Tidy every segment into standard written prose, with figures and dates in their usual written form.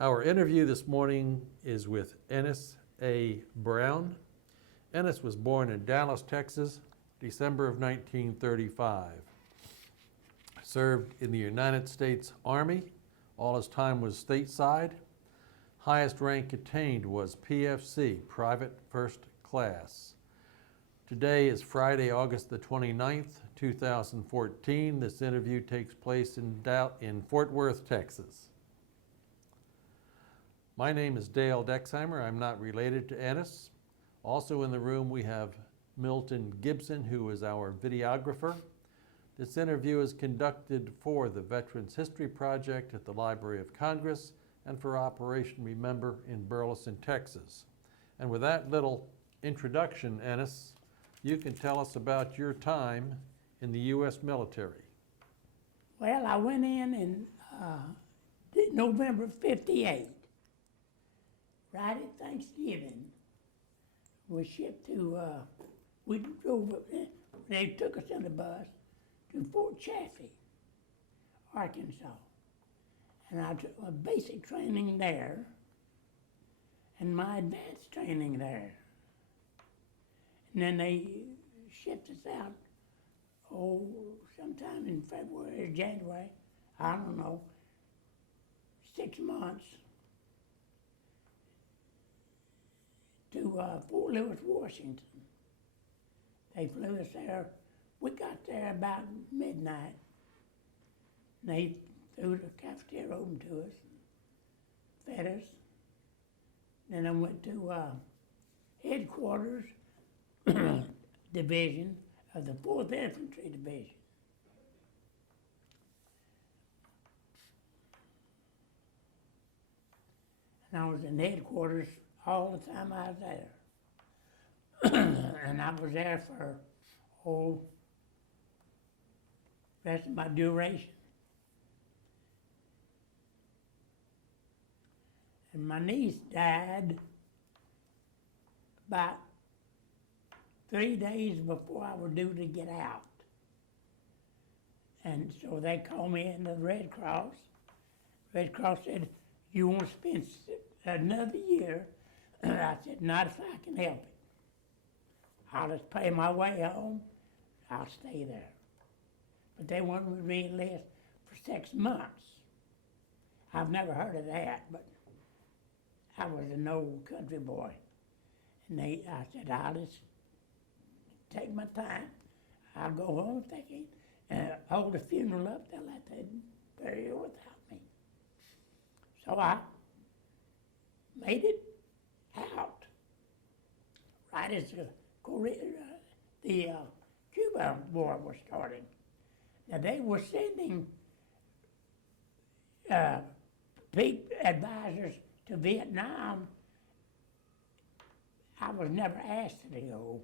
Our interview this morning is with Ennis A. Brown. Ennis was born in Dallas, Texas, December of 1935. Served in the United States Army. All his time was stateside. Highest rank attained was PFC, Private First Class. Today is Friday, August the 29th, 2014. This interview takes place in Fort Worth, Texas. My name is Dale Dexheimer. I'm not related to Ennis. Also in the room we have Milton Gibson, who is our videographer. This interview is conducted for the Veterans History Project at the Library of Congress and for Operation Remember in Burleson, Texas. And with that little introduction, Ennis, you can tell us about your time in the U.S. military. Well, I went in November '58, right at Thanksgiving. We shipped to, we drove, they took us in the bus to Fort Chaffee, Arkansas. And I took my basic training there and my advanced training there. And then they shipped us out, sometime in February or January, I don't know, 6 months to Fort Lewis, Washington. They flew us there. We got there about midnight. And they threw the cafeteria open to us, fed us. Then I went to headquarters division of the 4th Infantry Division. And I was in headquarters all the time I was there. And I was there for rest of my duration. And my niece died about 3 days before I was due to get out. And so they called me into the Red Cross. Red Cross said, "You want to spend another year?" And I said, "Not if I can help it. I'll just pay my way home. I'll stay there." But they wanted me to re-enlist for 6 months. I've never heard of that, but I was an old country boy. And I said, "I'll just take my time. I'll go home if they can hold a funeral up. They'll let them bury her without me." So I made it out right as the Cuba War was starting. Now they were sending advisors to Vietnam. I was never asked to go.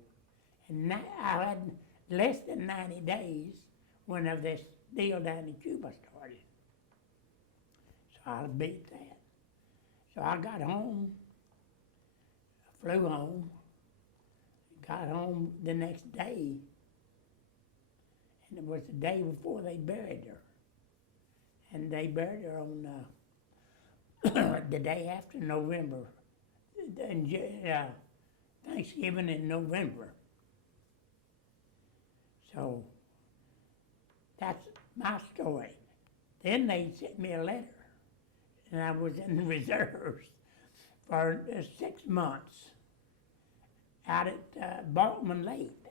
And I had less than 90 days when this deal down in Cuba started. So I beat that. So I got home, flew home, got home the next day, and it was the day before they buried her. And they buried her on the day after November, Thanksgiving in November. So that's my story. Then they sent me a letter, and I was in the reserves for 6 months out at Baltimore Lake.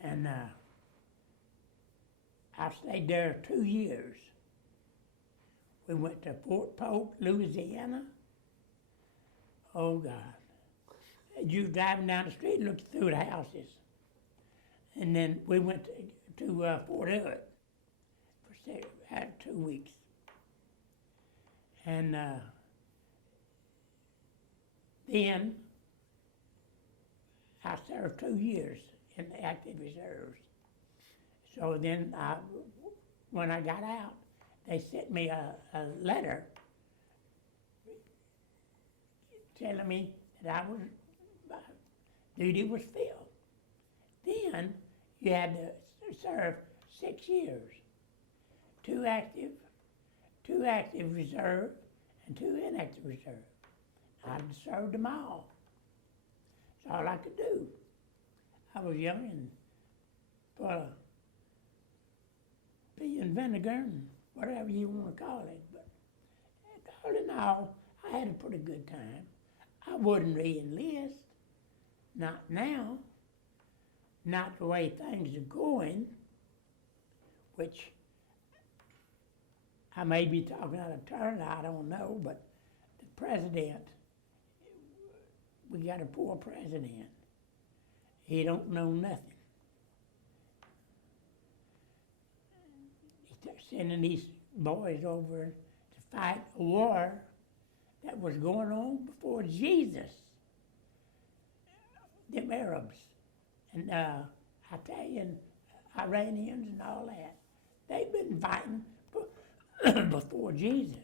And I stayed there 2 years. We went to Fort Polk, Louisiana. Oh God. You driving down the street, looking through the houses. And then we went to Fort Hood for 2 weeks. And then I served 2 years in the active reserves. So then when I got out, they sent me a letter telling me that duty was filled. Then you had to serve 6 years, 2 active, 2 active reserve and 2 inactive reserve. I served them all. That's all I could do. I was young and full of pea and vinegar and whatever you want to call it. But all in all, I had a pretty good time. I wouldn't re-enlist. Not now. Not the way things are going, which I may be talking out of turn, I don't know, but the president, we got a poor president. He don't know nothing. He's sending these boys over to fight a war that was going on before Jesus. Them Arabs and Italian, Iranians and all that. They've been fighting before Jesus.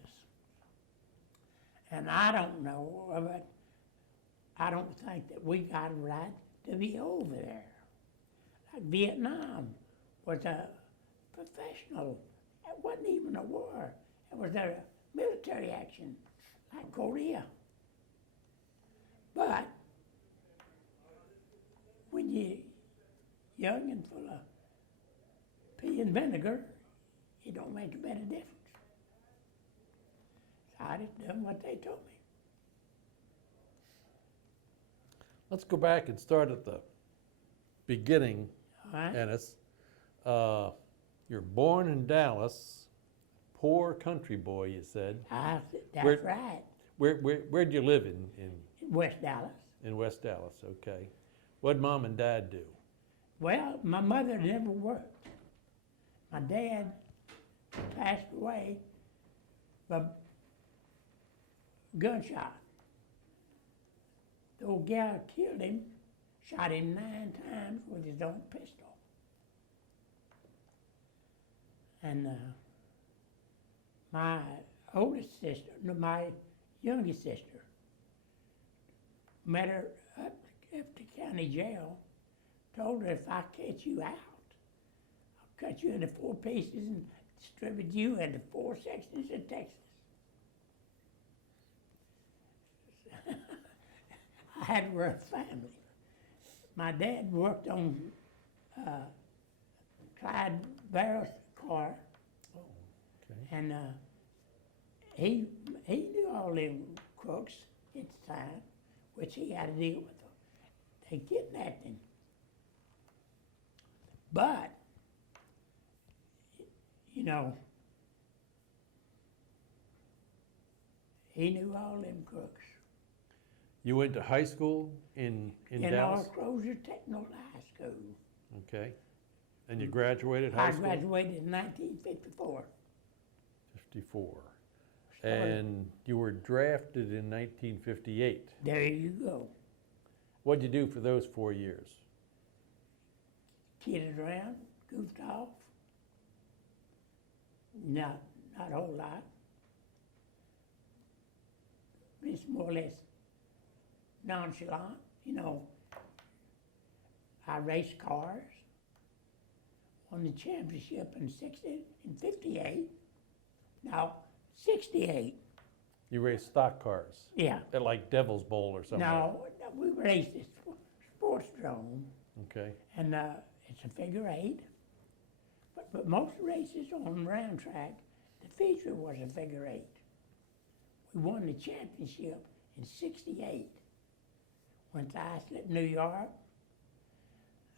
And I don't know, but I don't think that we got a right to be over there. Like Vietnam was a professional. It wasn't even a war. It was a military action, like Korea. But when you're young and full of pea and vinegar, it don't make a bit of difference. So I just done what they told me. Let's go back and start at the beginning, All right? Ennis. You're born in Dallas, poor country boy, you said. That's Where- right. Where'd you live in West Dallas. West Dallas? Okay. What'd mom and dad do? Well, my mother never worked. My dad passed away by gunshot. The old gal killed him, shot him 9 times with his own pistol. And my oldest sister, no, my youngest sister, met her up at the county jail, told her, if I catch you out, I'll cut you into 4 pieces and distribute you into 4 sections of Texas. I had a rough family. My dad worked on Clyde Barrow's car, Okay. and he knew all them crooks at the time, which he had to deal with them. They kidnapped him. But, you know, he knew all them crooks. You went to high school in In Dallas? North Crozier Technical High School. Okay. And you graduated high I school? graduated in 1954. 54. And you were drafted in 1958. There you go. What'd you do for those 4 years? Kidded around, goofed off. Not a whole lot. It's more or less nonchalant, you know. I raced cars, won the championship in 58. Now, 68, You raced stock cars yeah. at like Devil's Bowl or something? Now, we raced at Sports Drome, Okay. and it's a figure 8. But most races on round track, the feature was a figure 8. We won the championship in 68. Went to Islip, New York.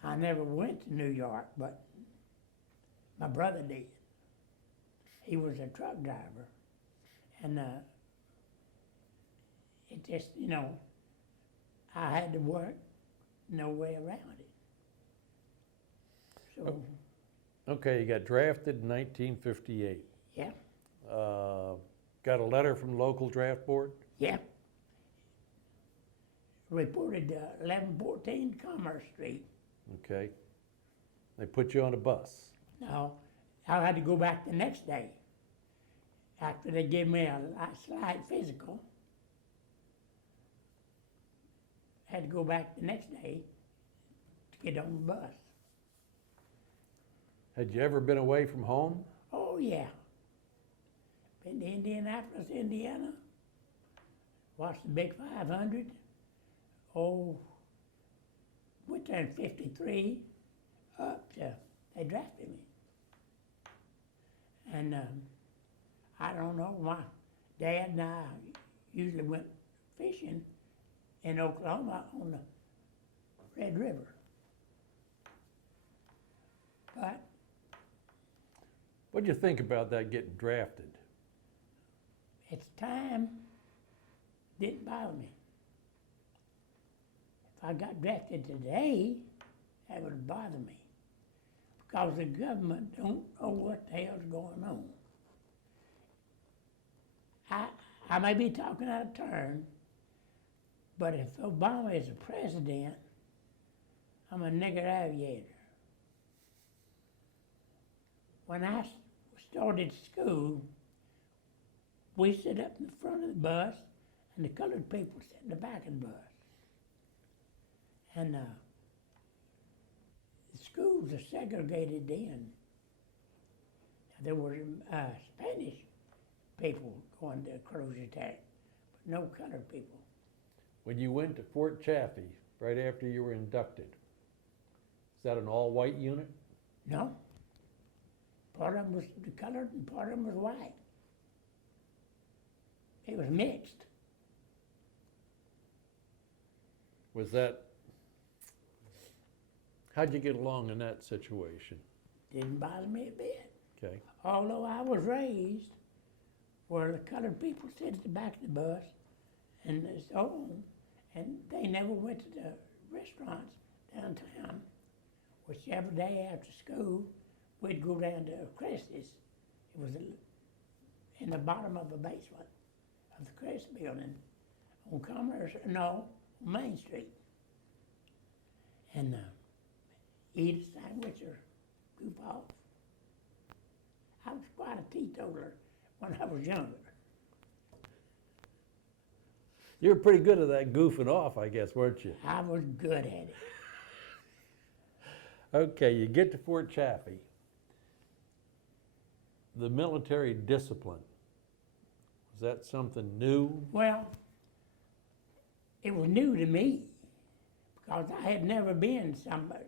I never went to New York, but my brother did. He was a truck driver. And it just, you know, I had to work, no way around it. So, Okay, you got drafted in 1958. yeah, Got a letter from the local draft board? yeah. Reported 1114 Commerce Street. Okay. They put you on a bus. Now, I had to go back the next day. After they gave me a slight physical, I had to go back the next day to get on the bus. Had you ever been away from home? Oh, yeah. been to Indianapolis, Indiana, watched the Big 500. Oh, went there in 53, up to, they drafted me. And I don't know, my dad and I usually went fishing in Oklahoma on the Red River. But What'd you think about that getting drafted? at the time, didn't bother me. If I got drafted today, that would bother me. Because the government don't know what the hell's going on. I may be talking out of turn, but if Obama is a president, I'm a nigger aviator. When I started school, we sit up in the front of the bus, and the colored people sit in the back of the bus. And the schools are segregated then. There were Spanish people going to Crozier Tech, but no colored people. When you went to Fort Chaffee, right after you were inducted, is that an all-white unit? No. Part of them was colored and part of them was white. It was mixed. Was that, how'd you get along in that situation? Didn't bother me a bit. Okay. Although I was raised where the colored people sit at the back of the bus and so on, and they never went to the restaurants downtown, which every day after school, we'd go down to Cressy's. It was in the bottom of the basement of the Crest building on on Main Street. And eat a sandwich or goof off. I was quite a teetotaler when I was younger. You were pretty good at that goofing off, I guess, weren't you? I was good at it. Okay, you get to Fort Chaffee. The military discipline, was that something new? Well, it was new to me because I had never been somebody,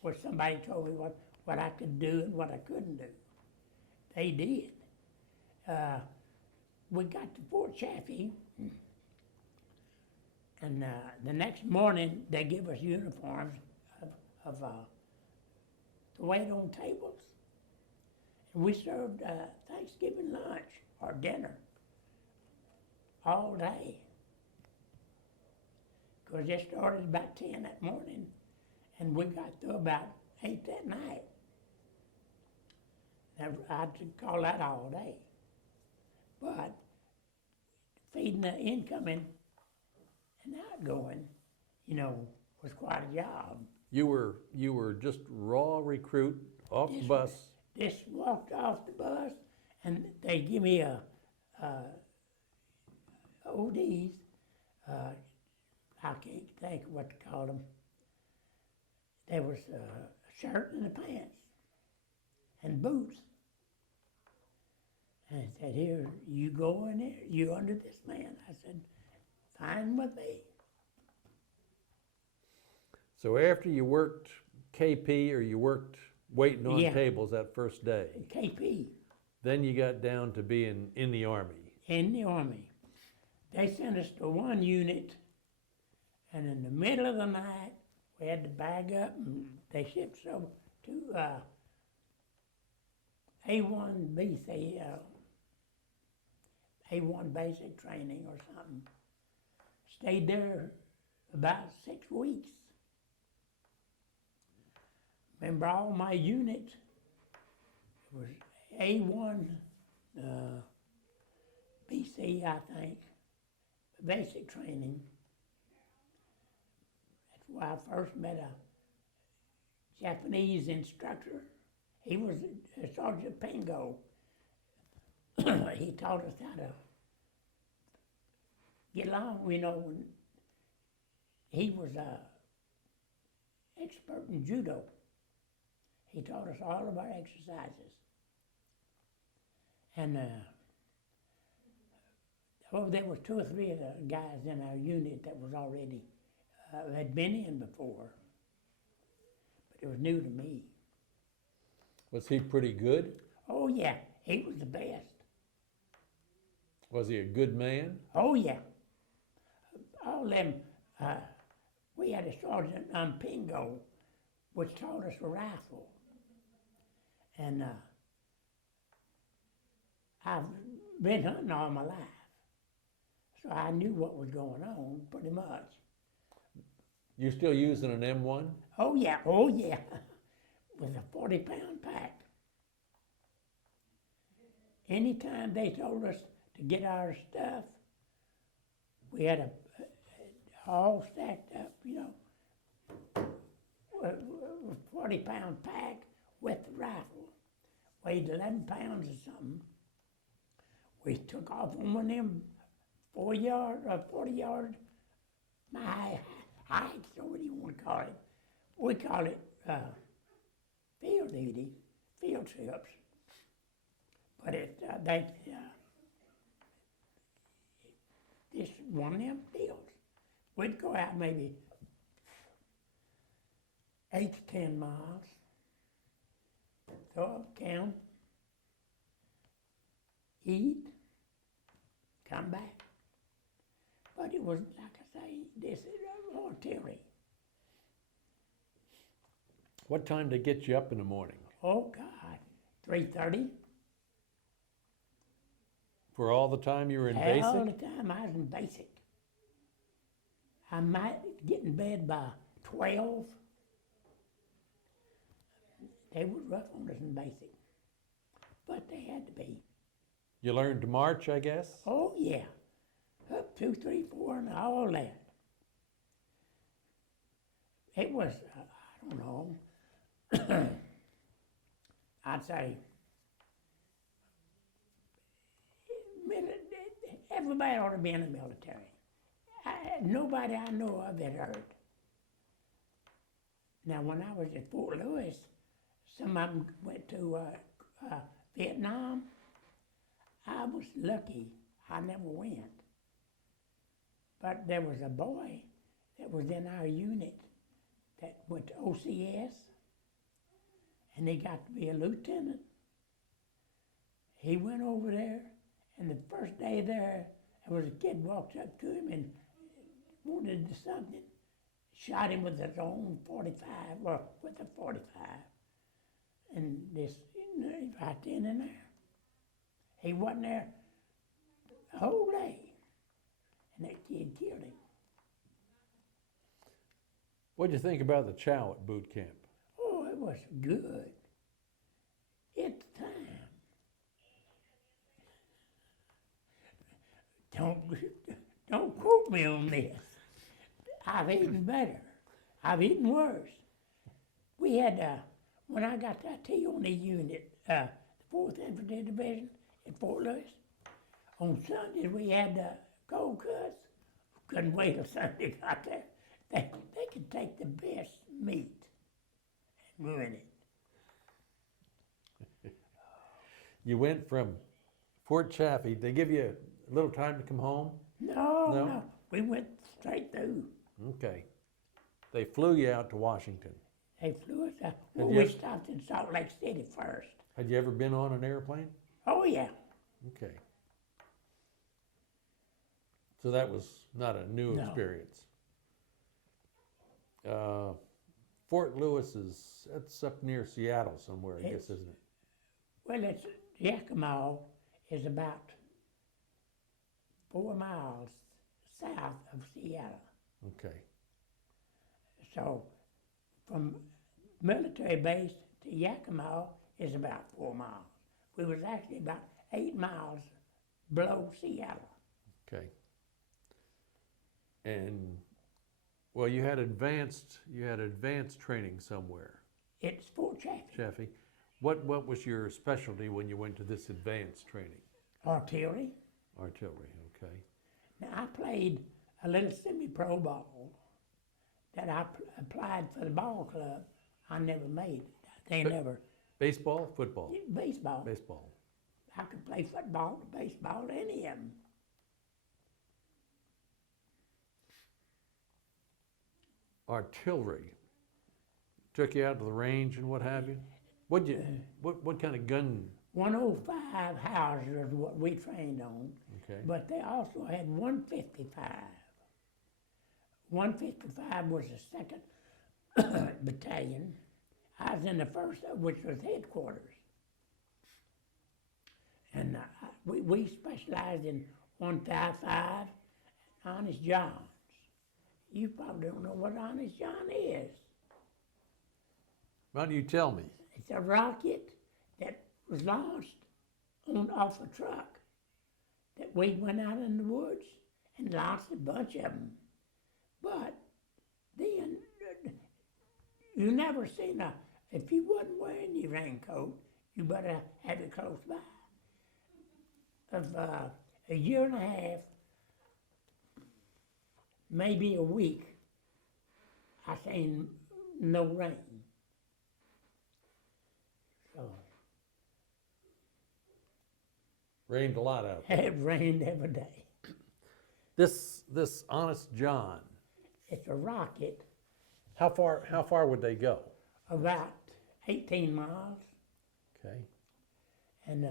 where somebody told me what I could do and what I couldn't do. They did. We got to Fort Chaffee, and the next morning they give us uniforms of to wait on tables. And we served Thanksgiving lunch or dinner all day. Because it started about 10 that morning, and we got through about 8 that night. I had to call that all day. But feeding the incoming and outgoing, was quite a job. You were just raw recruit off the bus. Just walked off the bus, and they give me a ODs. I can't think of what to call them. There was a shirt and a pants and boots. And I said, "Here, you go in there. You under this man." I said, "Fine with me." So after you worked KP or you worked waiting on tables that first day, KP. then you got down to being in the Army. In the Army. They sent us to one unit, and in the middle of the night, we had to bag up, and they shipped us over to A1 BC, A1 basic training or something. Stayed there about 6 weeks. Remember all my units? It was A1 BC, I think, basic training. That's where I first met a Japanese instructor. He was Sergeant Pingo. He taught us how to get along, when he was expert in judo. He taught us all of our exercises. And Oh, there was 2 or 3 of the guys in our unit that was already, had been in before, but it was new to me. Was he pretty good? Oh yeah, he was the best. Was he a good man? Oh yeah. All them, we had a sergeant on Pingo, which taught us a rifle. And I've been hunting all my life. So I knew what was going on pretty much. You still using an M1? Oh yeah, with a 40-pound pack. Anytime they told us to get our stuff, we had a all stacked up, you know, 40-pound pack with the rifle. Weighed 11 pounds or something. We took off on one of them 40-yard, my heights, or what do you want to call it? We call it field duty, field trips. But this one of them deals. We'd go out maybe 8 to 10 miles, go up, camp, eat, come back. But it was, like I say, this is artillery. What time to get you up in the morning? Oh, God, 3:30. For all the time you were in All basic? the time I was in basic. I might get in bed by 12. They were rough on us in basic, but they had to be. You learned to march, I guess? Oh yeah, up 2, 3, 4, and all that. It was, I don't know, I'd say, everybody ought to be in the military. Nobody I know of that hurt. Now, when I was at Fort Lewis, some of them went to Vietnam. I was lucky. I never went. But there was a boy that was in our unit that went to OCS, and he got to be a lieutenant. He went over there, and the first day there was a kid walked up to him and wanted something, shot him with his own 45, or with a 45, and this, right then and there. He wasn't there the whole day, and that kid killed him. What'd you think about the chow at boot camp? Oh, it was good. At the time. Don't quote me on this. I've eaten better. I've eaten worse. We had, when I got that T on the unit, the 4th Infantry Division at Fort Lewis, on Sundays we had cold cuts. Couldn't wait till Sunday got there. They could take the best meat and ruin it. You went from Fort Chaffee. They give you a little time to come home? No. We went straight through. Okay. They flew you out to Washington. They flew us out. Well, you we ever- stopped in Salt Lake City first. Had you ever been on an airplane? Oh, yeah. Okay. So that was not a new No. experience. Fort Lewis that's up near Seattle somewhere, I guess, isn't it? Well, it's Yakima is about 4 miles south of Seattle. Okay. So from military base to Yakima is about 4 miles. We was actually about 8 miles below Seattle. Okay. And well, you had advanced training somewhere, It's Fort Chaffee. Chaffee. What was your specialty when you went to this advanced training? Artillery. Artillery. Okay. Now, I played a little semi-pro ball that I applied for the ball club. I never made it. They never. Baseball, football. Baseball. Baseball. I could play football, baseball, any of them. artillery. Took you out to the range and what have you? What kind of gun? 105 Hauser is what we trained on, Okay. but they also had 155. 155 was the 2nd battalion. I was in the 1st, which was headquarters. And we specialized in 155, Honest Johns. You probably don't know what Honest John is. Why don't you tell me? It's a rocket that was launched off a truck that we went out in the woods and launched a bunch of them. But then you never seen if you wasn't wearing your raincoat, you better have it close by. Of a year and a half, maybe a week, I seen no rain. So Rained a lot out there. it rained every day. This Honest John, It's a rocket how far would they go? about 18 miles, Okay. and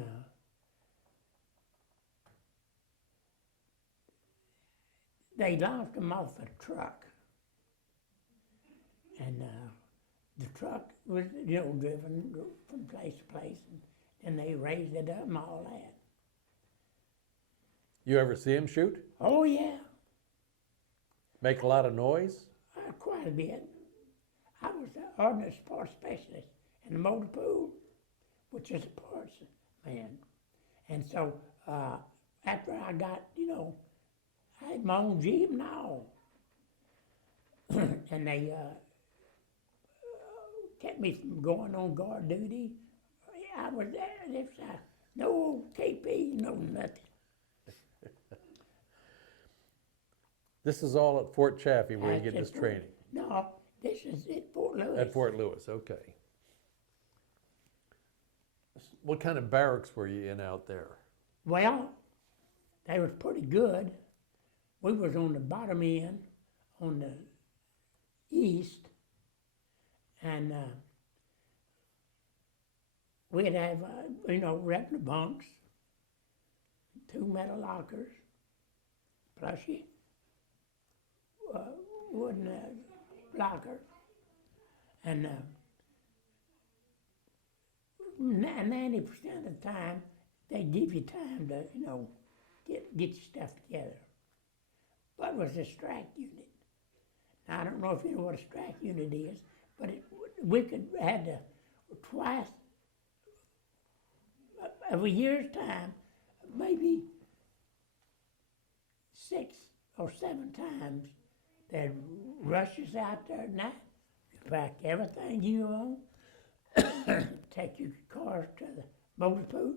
they launched them off a truck. And the truck was, driven from place to place, and they raised it up and all that. You ever see him shoot? Oh, yeah, Make a lot of noise? quite a bit. I was the ordnance parts specialist in the motor pool, which is a parts man. And so after I got, I had my own Jeep and all. And they kept me from going on guard duty. I was there, there was no KP, no nothing. This is all at Fort Chaffee where you That's get at this Fort- training. No, this is at Fort Lewis. At Fort Lewis, okay. What kind of barracks were you in out there? Well, they was pretty good. We was on the bottom end, on the east, and we'd have, regular bunks, 2 metal lockers, plus your wooden locker, and 90% of the time, they give you time to, get your stuff together. But it was a strike unit. Now, I don't know if you know what a strike unit is, but we could have twice, of a year's time, maybe 6 or 7 times, they'd rush us out there at night, pack everything you own, take your cars to the motor pool,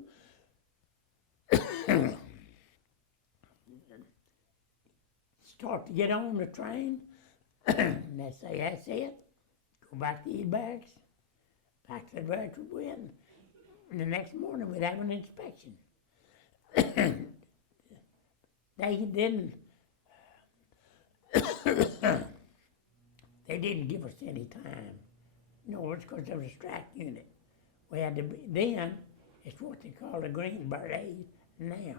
start to get on the train, and they say, that's it, go back to your barracks, back to the barracks we went, and the next morning we'd have an inspection. They didn't give us any time. It's because there was a strike unit. We had to be, then, it's what they call a Green Beret now.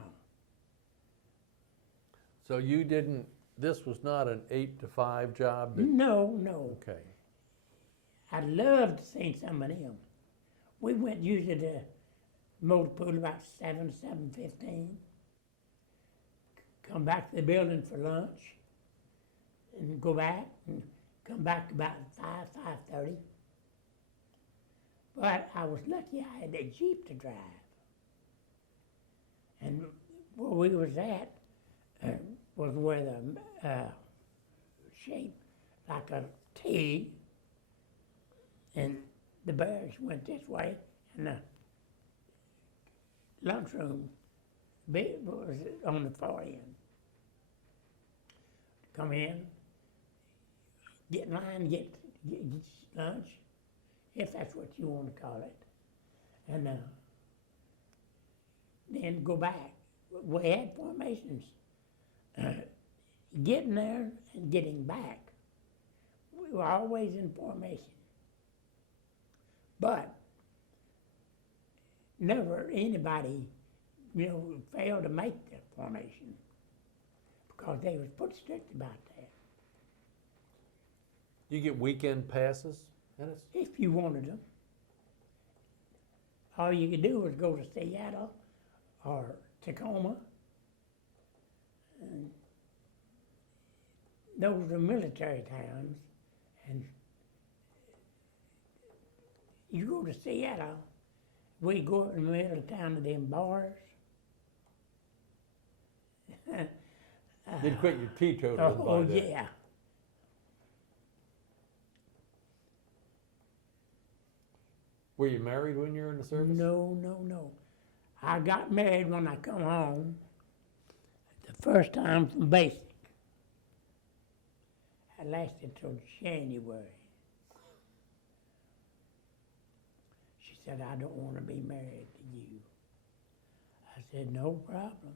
So you didn't, this was not an 8 to 5 job? No. Okay. I'd love to see some of them. We went usually to motor pool about 7:15. Come back to the building for lunch, and go back, and come back about 5:30. But I was lucky I had a Jeep to drive. And where we was at was where the shape like a T, and the barracks went this way, and the lunchroom was on the far end. Come in, get in line, get lunch, if that's what you want to call it, and then go back. We had formations. Getting there and getting back. we were always in formation. But never anybody, failed to make the formation because they was pretty strict about that. You get weekend passes, Ennis? If you wanted them, all you could do was go to Seattle or Tacoma. And those were military towns, and you go to Seattle, we go up in the middle of town to them bars. You'd quit your teetotalling by then. Yeah. Were you married when you were in the service? No. I got married when I come home the first time from basic. I lasted till January. She said, I don't want to be married to you. I said, no problem.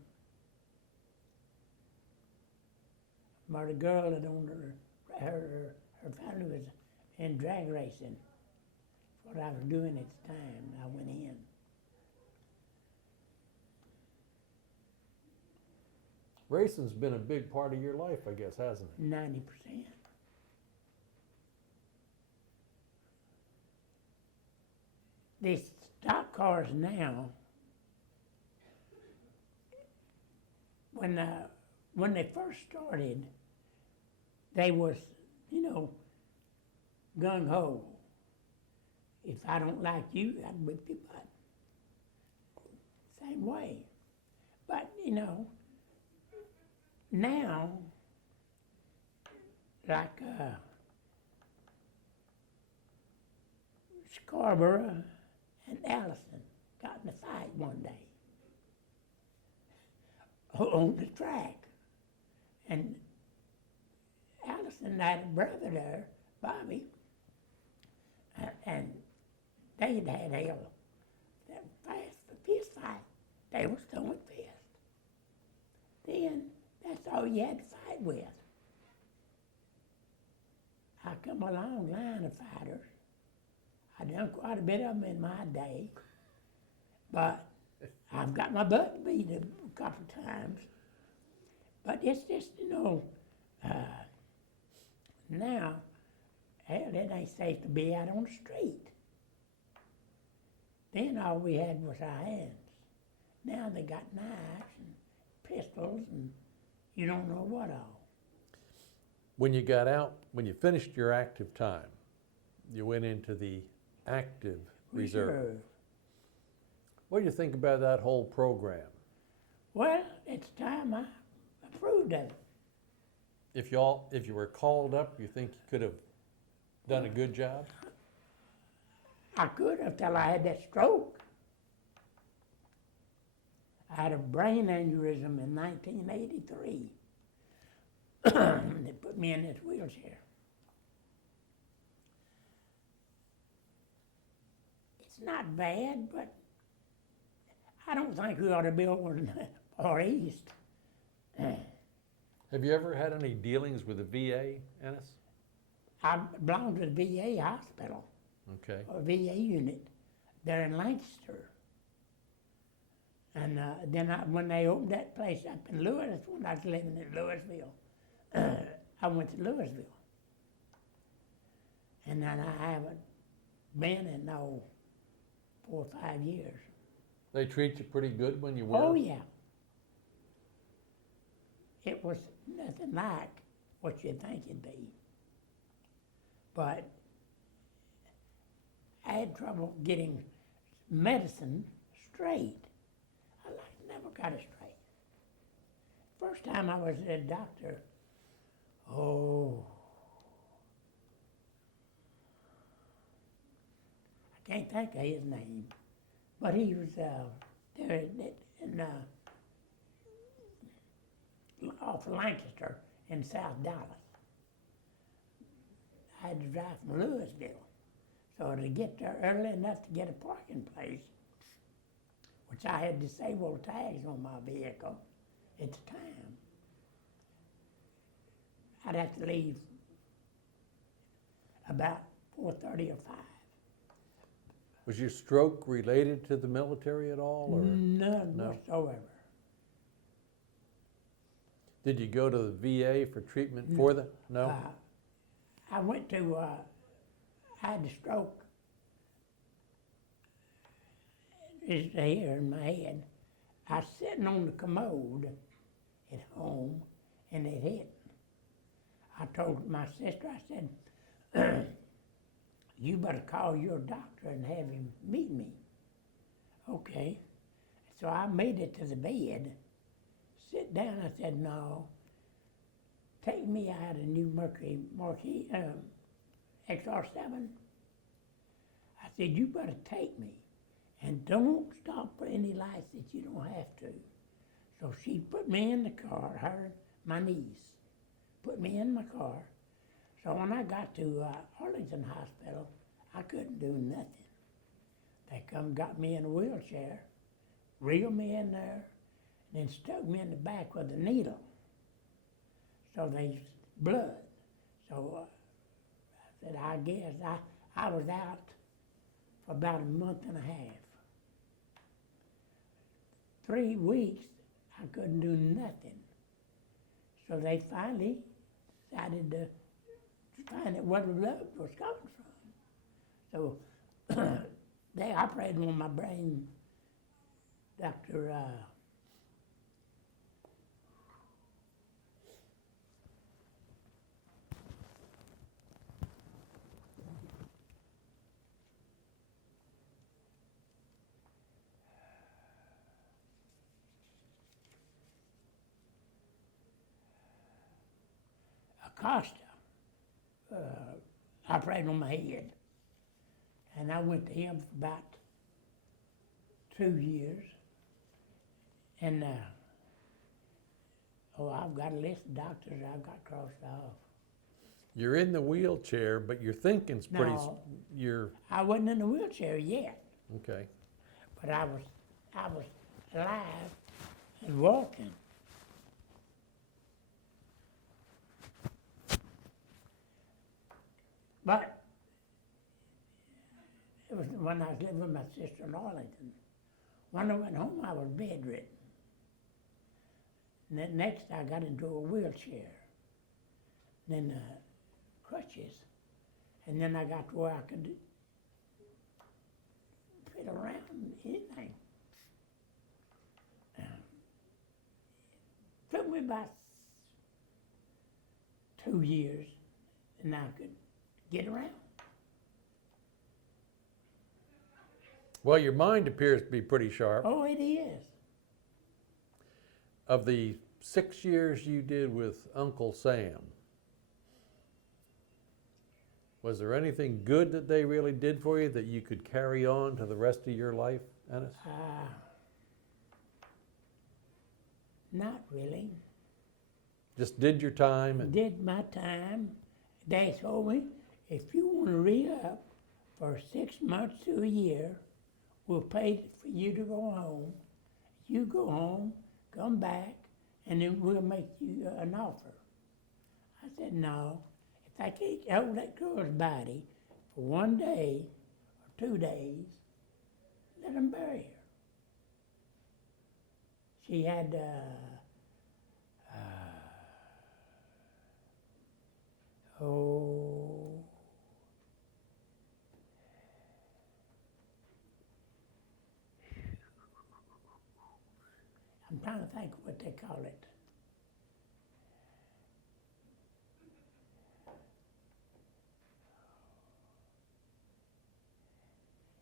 But a girl that owned her family was in drag racing. That's what I was doing at the time. I went in. Racing's been a big part of your life, I guess, hasn't it? 90%. These stock cars now, when they first started, they was, gung ho. If I don't like you, I'd whip your butt. Same way. But, now, like Scarborough and Allison got in a fight one day on the track. And Allison had a brother there, Bobby, and they had that fist fight. They was throwing fists. Then that's all you had to fight with. I come a long line of fighters. I done quite a bit of them in my day, but I've got my butt beat a couple times. But it's just, now, hell, it ain't safe to be out on the street. Then all we had was our hands. Now they got knives and pistols and you don't know what all. When you got out, when you finished your active time, you went into the active reserve. What do you think about that whole program? Well, it's time I approved of it. If you were called up, you think you could have done a good job? I could have till I had that stroke. I had a brain aneurysm in 1983. They put me in this wheelchair. It's not bad, but I don't think we ought to build one far east. Have you ever had any dealings with the VA, Ennis? I belong to the VA hospital, Okay. or VA unit. They're in Lancaster. And then when they opened that place up in Lewis, when I was living in Louisville, I went to Louisville. And then I haven't been in 4 or 5 years. They treat you pretty good when you were? Oh, yeah. It was nothing like what you'd think it'd be. But I had trouble getting medicine straight. I never got it straight. First time I was at a doctor, I can't think of his name, but he was there in off Lancaster in South Dallas. I had to drive from Louisville, so to get there early enough to get a parking place, which I had disabled tags on my vehicle at the time. I'd have to leave about 4:30 or 5. Was your stroke related to the military at all, or None No. whatsoever. did you go to the VA for treatment for that? No? I went to, I had a stroke. It's here in my head. I was sitting on the commode at home, and it hit. I told my sister, I said, you better call your doctor and have him meet me. Okay. So I made it to the bed, sit down. I said, no, take me. I had a new Marquis XR7. I said, you better take me. And don't stop for any lights that you don't have to. So she put me in the car, my niece, put me in my car. So when I got to Arlington Hospital, I couldn't do nothing. They come got me in a wheelchair, reeled me in there, and then stuck me in the back with a needle. So they blood. So I said, I guess I was out for about a month and a half. 3 weeks, I couldn't do nothing. So they finally decided to find out where the blood was coming from. So they operated on my brain. Dr. Acosta operated on my head. And I went to him for about 2 years. And, I've got a list of doctors I've got crossed off. You're in the wheelchair, but your thinking's pretty, No. you're, I wasn't in a wheelchair yet, okay. but I was alive and walking. But it was when I was living with my sister in Arlington. When I went home, I was bedridden. And then next, I got into a wheelchair, then crutches, and then I got to where I could fit around anything. Took me about 2 years, and I could get around. Well, your mind appears to be pretty sharp. Oh, it is. Of the 6 years you did with Uncle Sam, was there anything good that they really did for you that you could carry on to the rest of your life, Ennis? Not really. Just did your time and Did my time. They told me, if you want to re-up for 6 months to a year, we'll pay for you to go home. You go home, come back, and then we'll make you an offer. I said, no, if I can't hold that girl's body for 1 day or 2 days, let them bury her. She had, I'm trying to think of what they call it.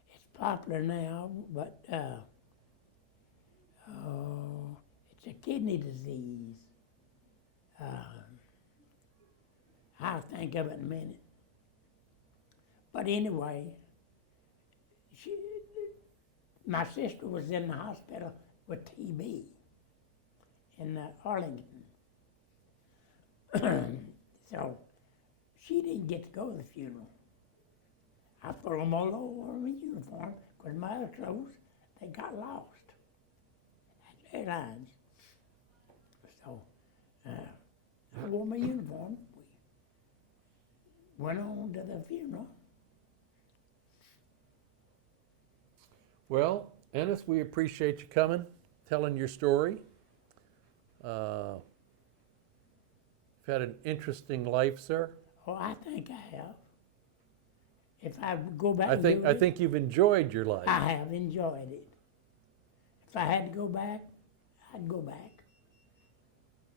It's popular now, but it's a kidney disease. I'll think of it in a minute. But anyway, my sister was in the hospital with TB in Arlington. So she didn't get to go to the funeral. I put them all over my uniform because my other clothes, they got lost at the airlines. So I wore my uniform. went on to the funeral. Well, Ennis, we appreciate you coming, telling your story. You've had an interesting life, sir. Oh, I think I have. If I would go back I and think do I it, think you've enjoyed your life. I have enjoyed it. If I had to go back, I'd go back.